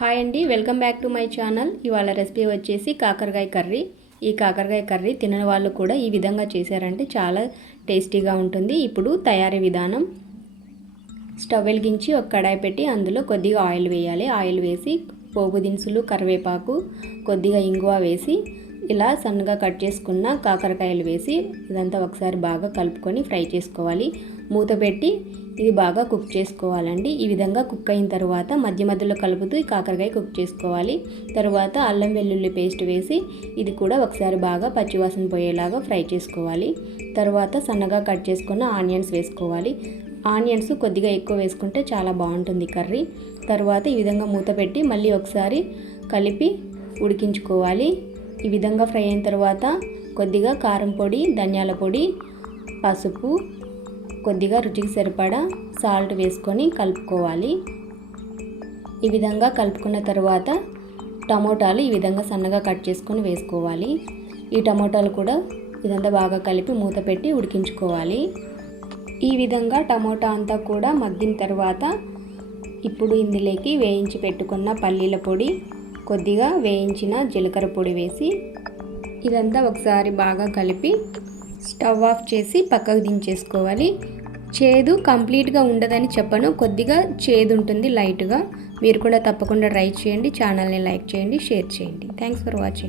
Hi అండి, welcome back to my channel. ఇవాళ recipe వచ్చేసి కాకరకాయ కర్రీ. ఈ కాకరకాయ కర్రీ తినని వాళ్ళు కూడా ఈ విధంగా చేశారంటే చాలా టేస్టీగా ఉంటుంది. ఇప్పుడు తయారీ విధానం: స్టవ్ వెలిగించి ఒక కడాయి పెట్టి అందులో కొద్దిగా ఆయిల్ వేయాలి. ఆయిల్ వేసి పోపు దినుసులు, కరివేపాకు, కొద్దిగా ఇంగువ వేసి ఇలా సన్నగా కట్ చేసుకున్న కాకరకాయలు వేసి ఇదంతా ఒకసారి బాగా కలుపుకొని ఫ్రై చేసుకోవాలి. మూత పెట్టి ఇది బాగా కుక్ చేసుకోవాలండి. ఈ విధంగా కుక్ అయిన తర్వాత మధ్య మధ్యలో కలుపుతూ ఈ కాకరకాయ కుక్ చేసుకోవాలి. తర్వాత అల్లం వెల్లుల్లి పేస్ట్ వేసి ఇది కూడా ఒకసారి బాగా పచ్చివాసన పోయేలాగా ఫ్రై చేసుకోవాలి. తర్వాత సన్నగా కట్ చేసుకున్న ఆనియన్స్ వేసుకోవాలి. ఆనియన్స్ కొద్దిగా ఎక్కువ వేసుకుంటే చాలా బాగుంటుంది కర్రీ. తర్వాత ఈ విధంగా మూత పెట్టి మళ్ళీ ఒకసారి కలిపి ఉడికించుకోవాలి. ఈ విధంగా ఫ్రై అయిన తర్వాత కొద్దిగా కారం పొడి, ధనియాల పొడి, పసుపు, కొద్దిగా రుచికి సరిపడా సాల్ట్ వేసుకొని కలుపుకోవాలి. ఈ విధంగా కలుపుకున్న తర్వాత టమోటాలు ఈ విధంగా సన్నగా కట్ చేసుకొని వేసుకోవాలి. ఈ టమోటాలు కూడా ఇదంతా బాగా కలిపి మూత పెట్టి ఉడికించుకోవాలి. ఈ విధంగా టమోటా అంతా కూడా మగ్గిన తర్వాత ఇప్పుడు ఇందులోకి వేయించి పెట్టుకున్న పల్లీల పొడి, కొద్దిగా వేయించిన జీలకర్ర పొడి వేసి ఇదంతా ఒకసారి బాగా కలిపి స్టవ్ ఆఫ్ చేసి పక్కకు దించేసుకోవాలి. చేదు కంప్లీట్గా ఉండదని చెప్పను, కొద్దిగా చేదు ఉంటుంది లైట్గా. మీరు కూడా తప్పకుండా ట్రై చేయండి. ఛానల్ని లైక్ చేయండి, షేర్ చేయండి. Thanks for watching.